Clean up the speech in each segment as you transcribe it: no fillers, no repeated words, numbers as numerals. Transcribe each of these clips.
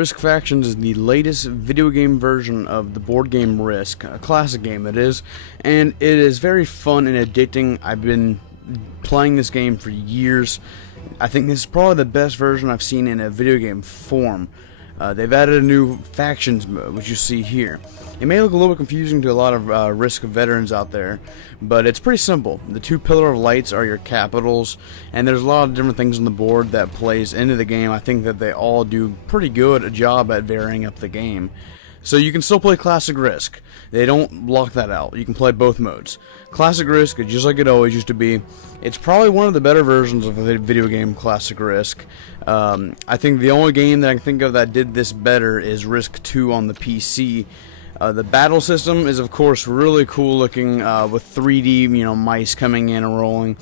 Risk Factions is the latest video game version of the board game Risk, a classic game it is, and it is very fun and addicting. I've been playing this game for years. I think this is probably the best version I've seen in a video game form. They've added a new factions mode, which you see here. It may look a little bit confusing to a lot of Risk veterans out there, but it's pretty simple. The two pillar of lights are your capitals, and there's a lot of different things on the board that plays into the game. I think that they all do pretty good a job at varying up the game. So you can still play Classic Risk. They don't block that out. You can play both modes. Classic Risk is just like it always used to be. It's probably one of the better versions of a video game, Classic Risk. I think the only game that I can think of that did this better is Risk 2 on the PC. The battle system is, of course, really cool looking with 3D, mice coming in and rolling.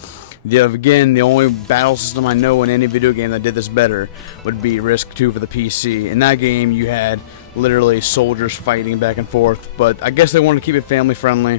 Again, the only battle system I know in any video game that did this better would be Risk 2 for the PC. In that game, you had literally soldiers fighting back and forth, but I guess they wanted to keep it family friendly,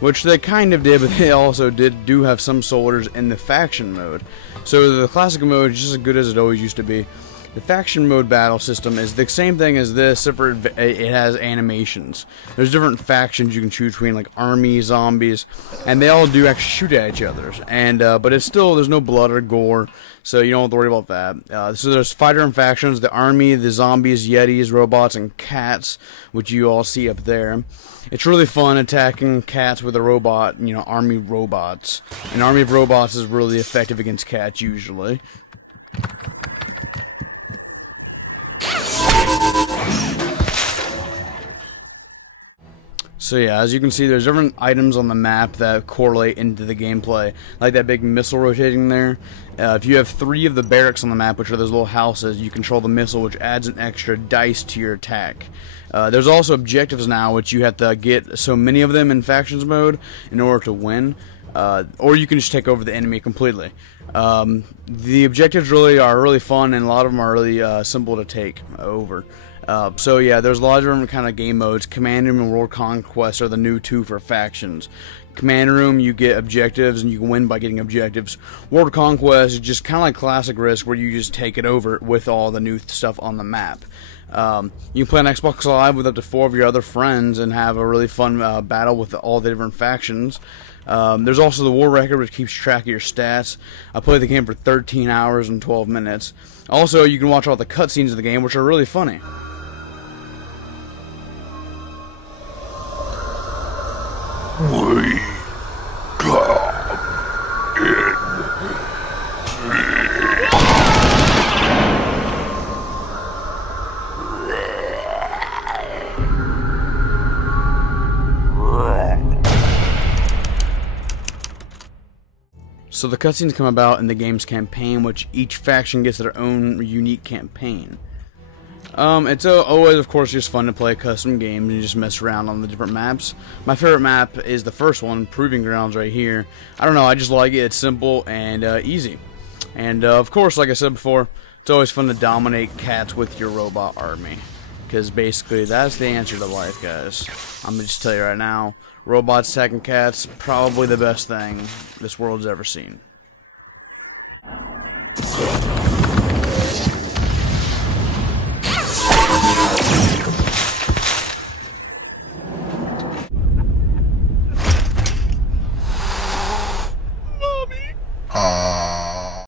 which they kind of did, but they also do have some soldiers in the faction mode. So the classic mode is just as good as it always used to be. The faction mode battle system is the same thing as this, except for it has animations. There's different factions you can choose between, like army, zombies, and they all do actually shoot at each other. And but it's still, there's no blood or gore, so you don't have to worry about that. So there's fighter and factions: the army, the zombies, yetis, robots, and cats, which you all see up there. It's really fun attacking cats with a robot, army robots. An army of robots is really effective against cats usually. So yeah, as you can see, there's different items on the map that correlate into the gameplay, like that big missile rotating there. If you have 3 of the barracks on the map, which are those little houses, you control the missile, which adds an extra dice to your attack. There's also objectives now, which you have to get so many of them in factions mode in order to win, or you can just take over the enemy completely. The objectives are really fun, and a lot of them are really simple to take over. So yeah, there's a lot of different kind of game modes. Command Room and World Conquest are the new 2 for factions. Command Room, you get objectives, and you can win by getting objectives. World Conquest is just kind of like Classic Risk, where you just take it over with all the new stuff on the map. You can play on Xbox Live with up to 4 of your other friends and have a really fun battle with all the different factions. There's also the War Record, which keeps track of your stats. I played the game for 13 hours and 12 minutes. Also, you can watch all the cutscenes of the game, which are really funny. We come in. So the cutscenes come about in the game's campaign, which each faction gets their own unique campaign. It's always, of course, just fun to play custom games and just mess around on the different maps. My favorite map is the first one, Proving Grounds, right here. I don't know, I just like it. It's simple and easy. And, of course, like I said before, it's always fun to dominate cats with your robot army. Because basically, that's the answer to life, guys. I'm going to just tell you right now, robots attacking cats, probably the best thing this world's ever seen.